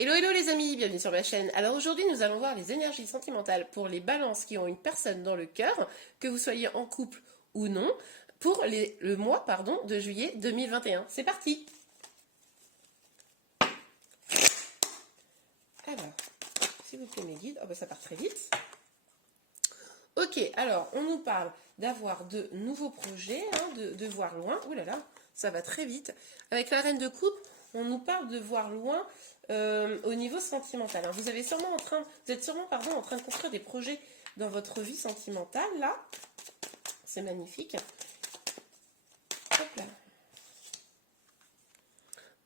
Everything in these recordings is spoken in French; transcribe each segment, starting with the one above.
Hello hello les amis, bienvenue sur ma chaîne. Alors aujourd'hui nous allons voir les énergies sentimentales pour les balances qui ont une personne dans le cœur, que vous soyez en couple ou non, pour le mois de juillet 2021. C'est parti. Alors, s'il vous plaît mes guides, oh bah ça part très vite. Ok, alors on nous parle d'avoir de nouveaux projets, de voir loin. Ouh là là, ça va très vite. Avec la reine de coupe, on nous parle de voir loin au niveau sentimental. Alors, vous êtes sûrement en train de construire des projets dans votre vie sentimentale, là. C'est magnifique. Hop là.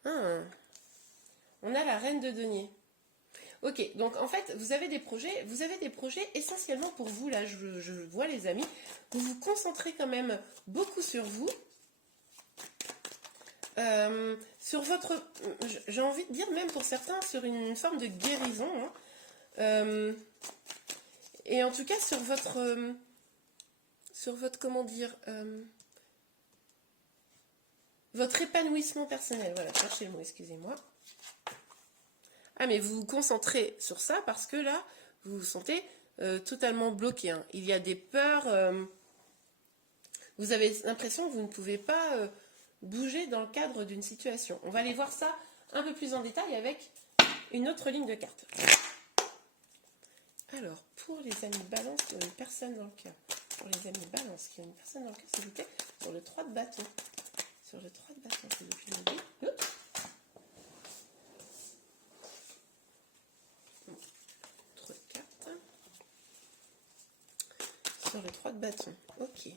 Ah. On a la reine de denier. Ok, donc en fait, vous avez des projets essentiellement pour vous, là, je vois les amis, vous vous concentrez quand même beaucoup sur vous, sur votre, j'ai envie de dire même pour certains, sur une forme de guérison, et en tout cas sur votre, comment dire, votre épanouissement personnel, voilà, cherchez le mot, excusez-moi. Ah, mais vous vous concentrez sur ça parce que là, vous vous sentez totalement bloqué. Hein. Il y a des peurs. Vous avez l'impression que vous ne pouvez pas bouger dans le cadre d'une situation. On va aller voir ça un peu plus en détail avec une autre ligne de cartes. Alors, pour les amis balance qui ont une personne dans le cœur. Pour les amis balance qui ont une personne dans le cœur, s'il vous plaît, sur le 3 de bâton. Sur le 3 de bâton, s'il vous plaît. Oups. Sur le 3 de bâton, ok.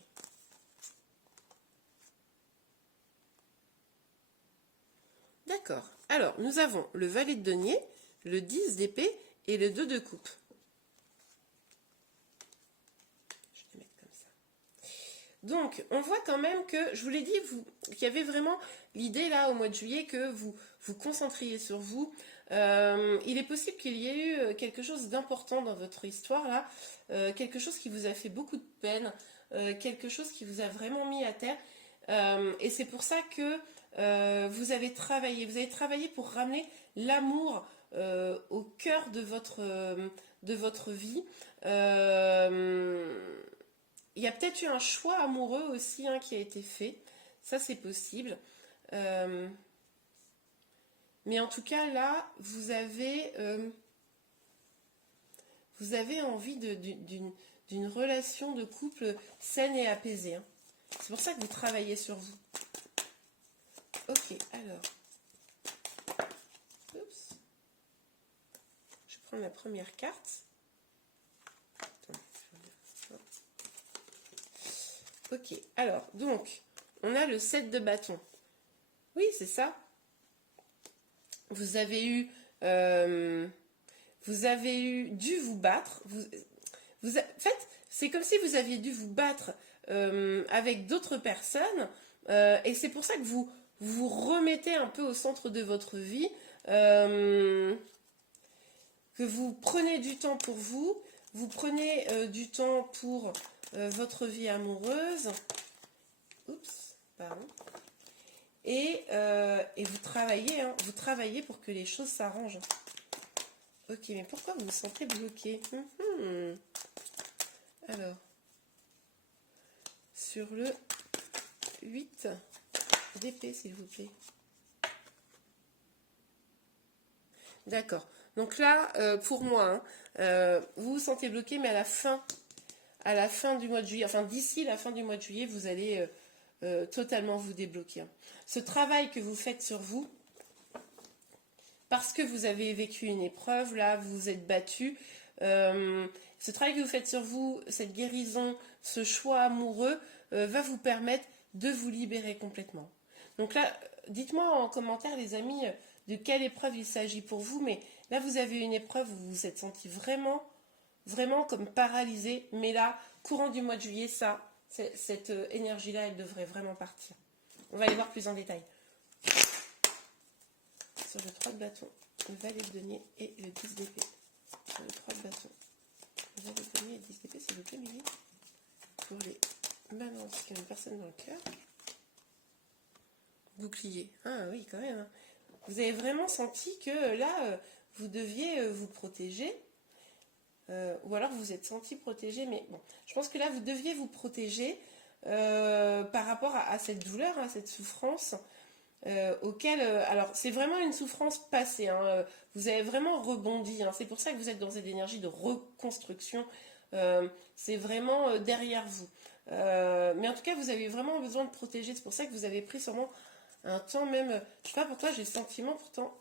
D'accord. Alors, nous avons le valet de denier, le 10 d'épée et le 2 de coupe. Je vais les mettre comme ça. Donc, on voit quand même que, je vous l'ai dit, qu'il y avait vraiment l'idée là, au mois de juillet, que vous vous concentriez sur vous. Il est possible qu'il y ait eu quelque chose d'important dans votre histoire là, quelque chose qui vous a fait beaucoup de peine, quelque chose qui vous a vraiment mis à terre. Et c'est pour ça que vous avez travaillé pour ramener l'amour au cœur de votre vie. Il y a peut-être eu un choix amoureux aussi qui a été fait. Ça, c'est possible. Mais en tout cas, là, vous avez envie d'une relation de couple saine et apaisée. C'est pour ça que vous travaillez sur vous. Ok, alors. Oups. Je prends la première carte. Ok, alors, donc, on a le 7 de bâton. Oui, c'est ça. Vous avez eu dû vous battre. En fait, c'est comme si vous aviez dû vous battre avec d'autres personnes. Et c'est pour ça que vous vous remettez un peu au centre de votre vie. Que vous prenez du temps pour vous. Vous prenez du temps pour votre vie amoureuse. Oups, pardon. Et vous travaillez pour que les choses s'arrangent. Ok, mais pourquoi vous vous sentez bloqué? Alors, sur le 8 d'épée, s'il vous plaît. D'accord. Donc là, pour moi, vous vous sentez bloqué, mais à la fin du mois de juillet, enfin d'ici la fin du mois de juillet, vous allez totalement vous débloquer. Ce travail que vous faites sur vous, parce que vous avez vécu une épreuve, là, vous vous êtes battu, ce travail que vous faites sur vous, cette guérison, ce choix amoureux, va vous permettre de vous libérer complètement. Donc là, dites-moi en commentaire, les amis, de quelle épreuve il s'agit pour vous, mais là, vous avez une épreuve où vous vous êtes senti vraiment, vraiment comme paralysé, mais là, courant du mois de juillet, cette énergie-là, elle devrait vraiment partir. On va aller voir plus en détail. Sur le 3 de bâton, le valet de denier et le 10 d'épée. Sur le 3 de bâton, le valet de denier et le 10 d'épée, s'il vous plaît, Mimi. Pour les balances qui ont une personne dans le cœur. Bouclier. Ah oui, quand même. Vous avez vraiment senti que là, vous deviez vous protéger. Ou alors vous vous êtes senti protégé, mais bon, je pense que là, vous deviez vous protéger par rapport à cette douleur, à cette souffrance. Auquel, alors c'est vraiment une souffrance passée, hein, vous avez vraiment rebondi, hein, c'est pour ça que vous êtes dans cette énergie de reconstruction, c'est vraiment derrière vous. Mais en tout cas, vous avez vraiment besoin de protéger, c'est pour ça que vous avez pris sûrement un temps même, je sais pas pourquoi j'ai le sentiment pourtant,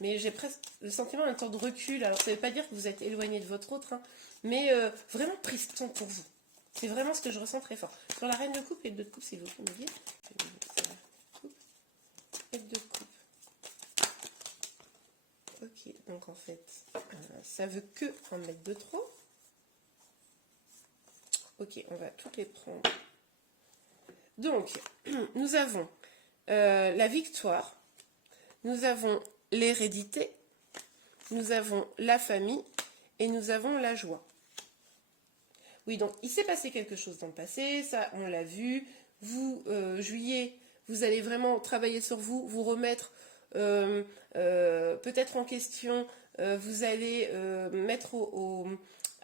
mais j'ai presque le sentiment d'un temps de recul, alors ça ne veut pas dire que vous êtes éloigné de votre autre, hein, mais vraiment pris ce temps pour vous. C'est vraiment ce que je ressens très fort. Sur la reine de coupe et le 2 de coupe, s'il vous plaît, me dites. De coupe. Ok, donc en fait, ça veut que en mettre de trop. Ok, on va toutes les prendre. Donc, nous avons la victoire, nous avons l'hérédité, nous avons la famille et nous avons la joie. Oui, donc il s'est passé quelque chose dans le passé, ça on l'a vu. Vous, juillet, vous allez vraiment travailler sur vous, vous remettre peut-être en question, vous allez mettre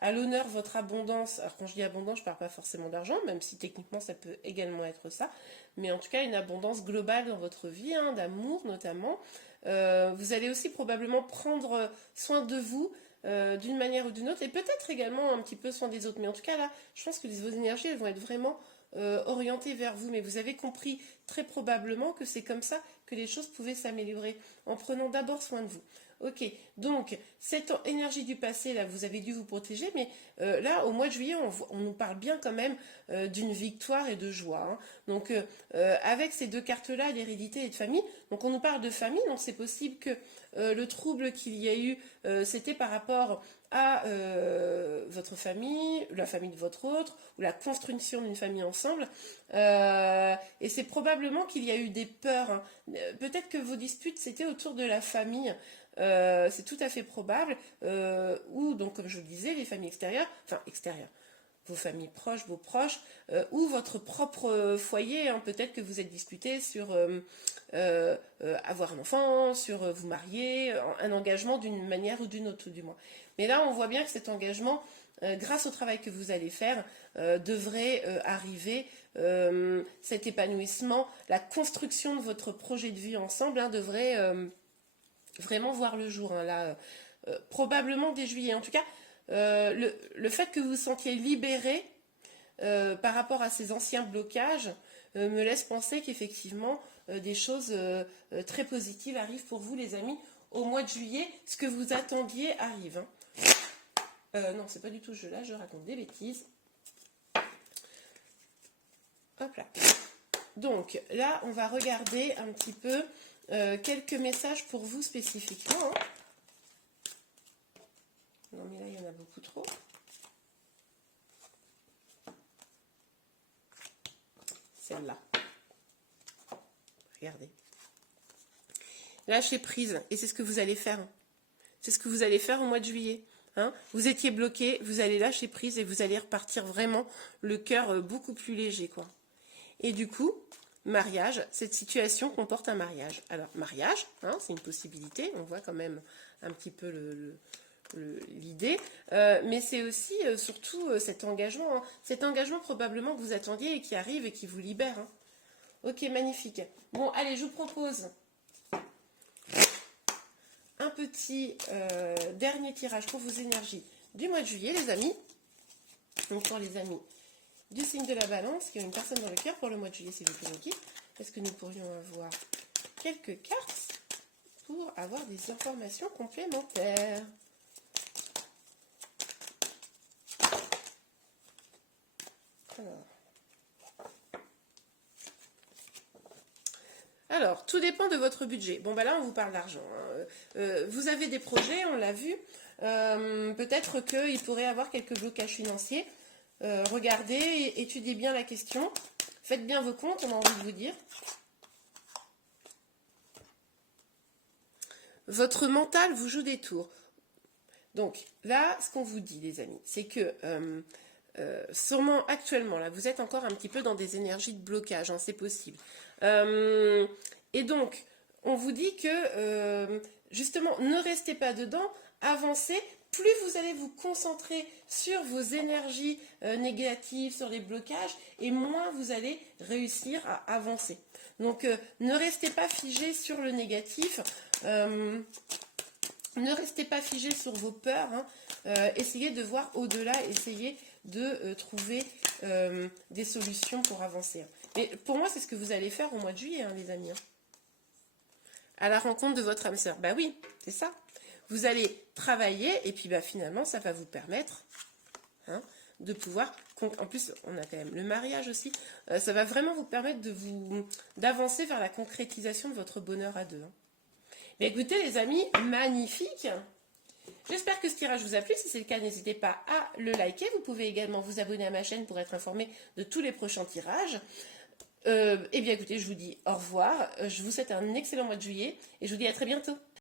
à l'honneur votre abondance. Alors quand je dis abondance, je ne parle pas forcément d'argent, même si techniquement ça peut également être ça, mais en tout cas une abondance globale dans votre vie, hein, d'amour notamment. Vous allez aussi probablement prendre soin de vous d'une manière ou d'une autre, et peut-être également un petit peu soin des autres, mais en tout cas là, je pense que vos énergies elles vont être vraiment orientées vers vous, mais vous avez compris très probablement que c'est comme ça que les choses pouvaient s'améliorer, en prenant d'abord soin de vous. Ok, donc cette énergie du passé, là, vous avez dû vous protéger, mais là, au mois de juillet, on nous parle bien quand même d'une victoire et de joie, hein. Donc, avec ces deux cartes-là, d'hérédité et de famille, donc on nous parle de famille, donc c'est possible que le trouble qu'il y a eu, c'était par rapport à votre famille, la famille de votre autre, ou la construction d'une famille ensemble, et c'est probablement qu'il y a eu des peurs, hein. Peut-être que vos disputes, c'était autour de la famille, c'est tout à fait probable, ou donc comme je le disais, les familles extérieures, enfin extérieures, vos familles proches, vos proches, ou votre propre foyer, hein. Peut-être que vous êtes disputé sur avoir un enfant, sur vous marier, un engagement d'une manière ou d'une autre, tout du moins. Mais là, on voit bien que cet engagement, grâce au travail que vous allez faire, devrait arriver. Cet épanouissement, la construction de votre projet de vie ensemble, hein, devrait vraiment voir le jour, hein, là, probablement dès juillet. En tout cas, le fait que vous vous sentiez libéré par rapport à ces anciens blocages me laisse penser qu'effectivement des choses très positives arrivent pour vous, les amis, au mois de juillet. Ce que vous attendiez arrive, hein. Non, c'est pas du tout ce jeu-là, je raconte des bêtises. Hop là. Donc là, on va regarder un petit peu quelques messages pour vous spécifiquement, hein. Non mais là, il y en a beaucoup trop. Celle-là. Regardez. Lâchez prise. Et c'est ce que vous allez faire. C'est ce que vous allez faire au mois de juillet. Hein, vous étiez bloqué, vous allez lâcher prise et vous allez repartir vraiment le cœur beaucoup plus léger, quoi. Et du coup, mariage, cette situation comporte un mariage. Alors, mariage, hein, c'est une possibilité. On voit quand même un petit peu l'idée, mais c'est aussi surtout cet engagement, hein. Cet engagement probablement que vous attendiez et qui arrive et qui vous libère, hein. Ok, magnifique. Bon, allez, je vous propose un petit dernier tirage pour vos énergies du mois de juillet, les amis. Donc pour les amis du signe de la balance, qui ont une personne dans le cœur pour le mois de juillet, s'il vous plaît, Niki. Est-ce que nous pourrions avoir quelques cartes pour avoir des informations complémentaires? Alors, tout dépend de votre budget. Bon, bah là, on vous parle d'argent, hein. Vous avez des projets, on l'a vu. Peut-être qu'il pourrait y avoir quelques blocages financiers. Regardez, étudiez bien la question. Faites bien vos comptes, on a envie de vous dire. Votre mental vous joue des tours. Donc, là, ce qu'on vous dit, les amis, c'est que sûrement actuellement, là, vous êtes encore un petit peu dans des énergies de blocage, hein, c'est possible. Et donc, on vous dit que justement, ne restez pas dedans, avancez. Plus vous allez vous concentrer sur vos énergies négatives, sur les blocages, et moins vous allez réussir à avancer. Donc, ne restez pas figé sur le négatif. Ne restez pas figé sur vos peurs. Essayez de voir au-delà, essayez de trouver des solutions pour avancer. Mais pour moi, c'est ce que vous allez faire au mois de juillet, les amis. À la rencontre de votre âme sœur. Bah oui, c'est ça. Vous allez travailler et puis finalement, ça va vous permettre de pouvoir... En plus, on a quand même le mariage aussi. Ça va vraiment vous permettre d'avancer vers la concrétisation de votre bonheur à deux. Mais écoutez, les amis, magnifique. J'espère que ce tirage vous a plu. Si c'est le cas, n'hésitez pas à le liker. Vous pouvez également vous abonner à ma chaîne pour être informé de tous les prochains tirages. Eh bien, écoutez, je vous dis au revoir. Je vous souhaite un excellent mois de juillet et je vous dis à très bientôt.